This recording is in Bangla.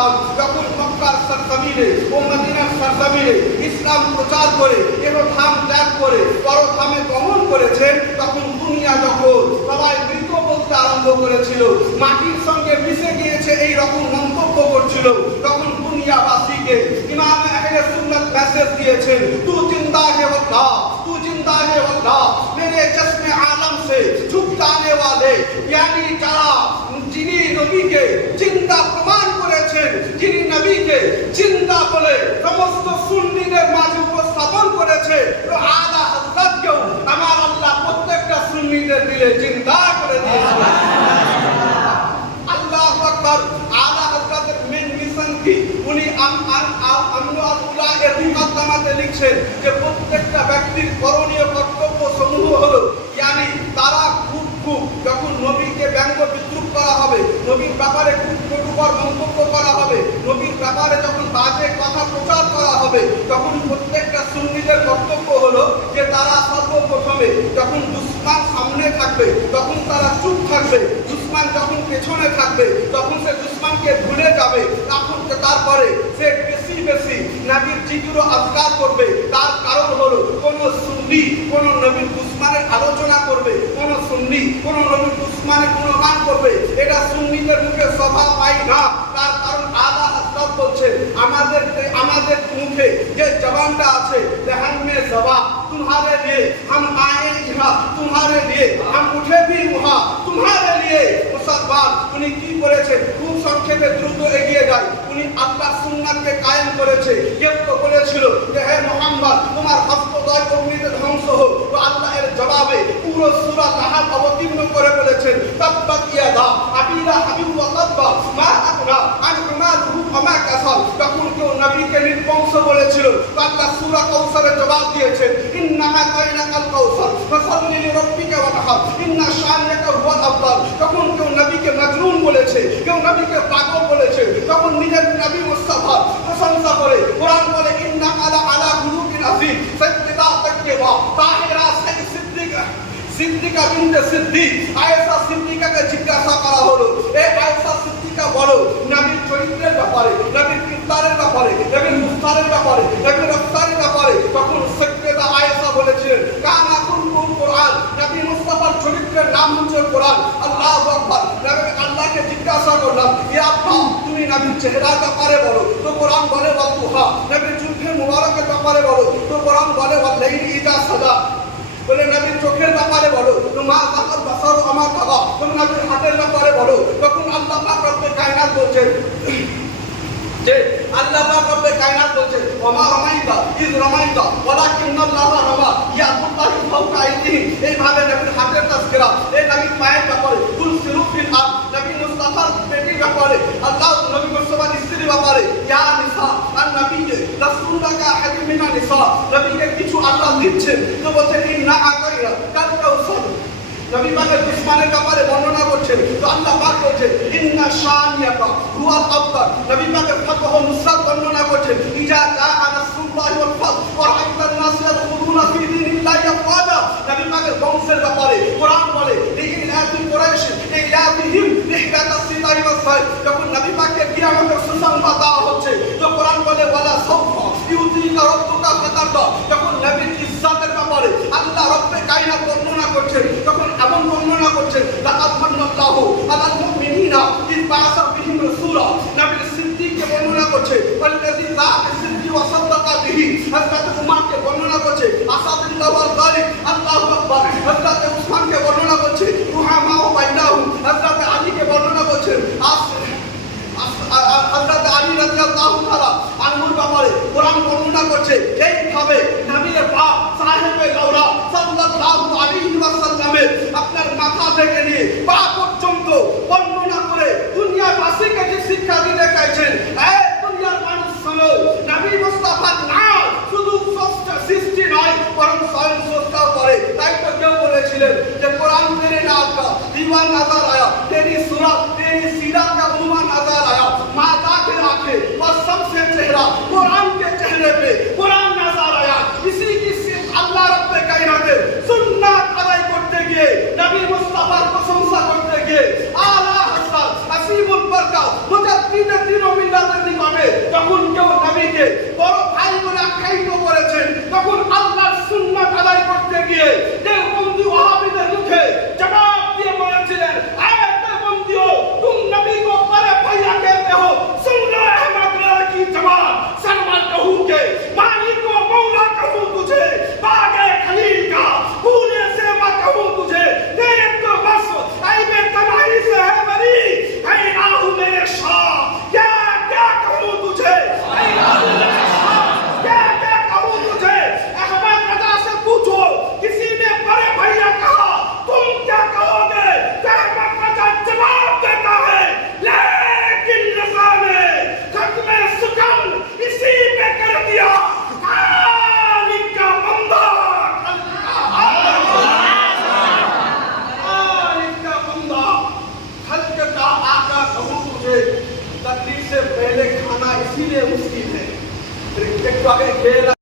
সালাম যখন মক্কার সরজমিনে ও মদিনার সরজমিনে ইসলাম প্রচার করে এবং ধাম ত্যাগ করে পরধামে গমন করেছেন, তখন দুনিয়া যখন সবাই মৃত বলতে আরম্ভ করেছিল, মাটির সঙ্গে মিশে গিয়েছে এই রকম মন্তব্য করছিল, তখন দুনিয়াবাসীকে ইমাম আহলে সুন্নাত মেসেজ দিয়েছেন, তু জিন্দা হে ওয়াল্লাহ, তু জিন্দা হে ওয়াল্লাহ, মেরে চশমে আলম সে ঝুক জানে ওয়ালে, यानी যারা যিনি নবীকে জিন্দা প্রমাণ করেছেন, যিনি নবীকে জিন্দা বলে সমস্ত সুন্নিদের মাঝে উপস্থাপন করেছে, তো আলা হযরতকেও আমার আল্লাহ প্রত্যেকটা সুন্নিদের দিলে জিন্দা করে দিয়েছেন। আল্লাহু আকবার। আলা হযরতের মেন মিশন কি? উনি আমনুল্লাহ এর মুকদ্দমাতে লিখছেন যে প্রত্যেকটা ব্যক্তির করণীয় কর্তব্য সমূহ হলো, यानी তারা খুব যখন নবীকে ব্যঙ্গ বিদ্রুপ করা হবে, নবীর ব্যাপারে খুব কটুকর মন্তব্য করা হবে, নবীর ব্যাপারে যখন বাজে কথা প্রচার করা হবে, তখন প্রত্যেকটা সুন্নিদের কর্তব্য হলো যে তারা সর্বপ্রথমে যখন দুশমন সামনে থাকবে তখন তারা চুপ থাকবে, দুশমন যখন পেছনে থাকবে তখন সে দুশমনকে ভুলে যাবে, তখন তারপরে সে বেশি বেশি নবীর জিকির ও আজকার করবে। তার কারণ হলো কোন সুন্নি কোন নবীর দুশমনের আলোচনা করবে, কোন সুন্নি কোন নবীর দুশমনের গুণগান করবে, এটা সুন্নিদের মুখে শোভা পায় না। তার কারণ আলা হযরত বলছে আমাদের মুখে যে জবানটা আছে, জহান মে জবাব तुम्हारे लिए हम आए यहाँ, तुम्हारे लिए हम उठे भी वहाँ, तुम्हारे लिए। মুসলমান উনি কি করেছে? খুব সংক্ষেপে দ্রুত এগিয়ে যায়। উনি আল্লাহর সুন্নাতকে কায়েম করেছে। কেউ তো বলেছিল যে হে মুহাম্মদ তোমার হস্তদ্বয় অগ্নিতে ধ্বংস হোক, তো আল্লাহ এর জবাবে পুরো সূরা লাহাব অবতীর্ণ করে বলেছেন তাব্বাত ইয়াদা আবি লাহাব ওয়া তাব্বা মা আগনা আনহু মালুহু ওয়া মা কাসাব। যখন কেউ নবীকে নির্বংশ বলেছিল, আল্লাহ সূরা কাউসারের জবাব দিয়েছেন ইন্না আতাইনাকাল কাউসার ফাসাল্লি লিরাব্বিকা ওয়ানহার ইন্না শানিয়াকা হুয়াল আবতার। তখন কেউ নবীকে মাজনুন বলেছে, কেউ নবীকে পাগল বলেছে, তখন নিজের নবী মুস্তাফার প্রশংসা করে কোরআন বলে ইন্না আলা কুলুবিন আযীম সাইয়্যিদা তাকওয়া তাহিরা সিদ্দিকা বিনতে সিদ্দিক আয়েশা সিদ্দিকাকে জিজ্ঞাসা করা হলো, এই আয়েশা সিদ্দিকা বলো নবীর চরিত্রের ব্যাপারে, নবীর কিরদারের ব্যাপারে, নবীর মুস্তারের ব্যাপারে, নবীর রফতারের ব্যাপারে। তখন সাইয়্যিদা আয়েশা বলেছিলেন কানা কুলুল কোরআন, নবী মুস্তাফার চরিত্রের নাম হচ্ছে কোরআন। আল্লাহু আকবার। নবী আল্লাহকে জিজ্ঞাসা করলাম ইয়া আল্লাহ তুমি নবীর চেহারার ব্যাপারে বলো, তো কোরআন বলে ওয়াদুহা। নবীর চুলকে মুবারকের ব্যাপারে বলো, তো কোরআন বলে ওয়াল্লাইলি ইযা সাজা। বলে নবীর চোখের ব্যাপারে বলো, তো মা তাকাল বাসার আমার বাবা। তুমি নবীর হাতের ব্যাপারে বলো। তখন আল্লাহ পাক রব্বে কায়নাত বলছেন যে আল্লাহ পাক রব্বে কায়নাত বলছেন ওমা রামাইতা ইয রামাইতা ওয়ালাকিন্নাল্লাহা রামা ইয়াতুল্লাহি ফাওকা আইদিহিম। এইভাবে নবীর হাতের তাসকিরা, এই নবীর পায়ের ব্যাপারে, কুল সিরুফিল আরদ, নবী মুস্তাফার পেটির ব্যাপারে, আল্লাহ নবী মুস্তাফার স্ত্রীর ব্যাপারে ইয়া নিসা আর নবীকে রাসূলুল্লাহ আহাদি মিনা নিসা। নবীকে কিছু আল্লাহ দিচ্ছেন, তো বলছেন ইন্না আতাইনা কাল কাউসার। নবী পাকের দুশমনের ব্যাপারে বর্ণনা করছেন, তো আল্লাহ পাক বলছেন ইন্না শানিয়াকা হুয়াল আবতার। নবী পাকের ফাতহ নুসরাত বর্ণনা করছেন ইজা জাআ নাসরুল্লাহি ওয়াল ফাত ওয়া রাআইতান নাস ইয়াদখুলুনা ফি দীনিল্লাহি আফওয়াজা। নবী পাকের বংশের ব্যাপারে কোরআন বলে লিইলাফি কুরাইশ ইলাফিহিম রিহলাতাস সিতাই ওয়াস সাইফ। যখন নবী পাককে কিয়ামতের সুসংবাদ দেওয়া হচ্ছে, তো কোরআন বলে ওয়ালা সাওফা ইউতিকা রাব্বুকা ফাতারদা। যখন নবীর ইজ্জতের ব্যাপারে আল্লাহ রব্বে কায়নাত বর্ণনা করছেন, তখন এমন বর্ণনা করছেন লাকাদ মান্নাল্লাহু আলাল মুমিনিনা ইয বাআসা বিহিম রাসূলা। নবীর সিদ্দিককে বর্ণনা করছে ওয়াল্লাযী যাআ সিদ্দিক ওয়া সাদ্দাকা বিহি। হযরত উমরকে বর্ণনা করছে আসাদুল্লাহ ওয়াল গালিব। আল্লাহু আকবার। হযরত উসমানকে বর্ণনা করছে রুহামা ওয়া বাইনাহু। হযরত আলীকে বর্ণনা করছে হযরত আলী রাদিয়াল্লাহু তাআলা আনহুর ব্যাপারে কোরআন বর্ণনা করছে। এইভাবে নবী পাক সাহেবে লাউলা সাল্লাল্লাহু আলাইহি ওয়াসাল্লামের আপনার মাথা থেকে নিয়ে পা পর্যন্ত বর্ণনা করে দুনিয়াবাসীকে যে শিক্ষা দিতে চাইছেন, এই দুনিয়ার মানুষ শোনো, নবী মুস্তাফার নাম শুধু সৃষ্টি নয় বরং স্বয়ং স্রষ্টাও করে। তাই তো কেউ বলেছিলেন যে কোরআন তেরে নাম কা दीवान नजर आया, तेरी सूरत तेरी सीरत का उन्वान नजर आया। माँ जाके आंखें और सबसे चेहरा कुरान के चेहरे पे कुरान नजर आया। इसी की सिर्फ अल्लाह रब्बे कायनाते सुन्नत अदाय करते गए, नबी मुस्तफार प्रशंसा करते गए, आला हजरत असीमुल बरका मुजद्दिद दीन व मिल्लत इसीलिए मुश्किल है। एक आगे खेल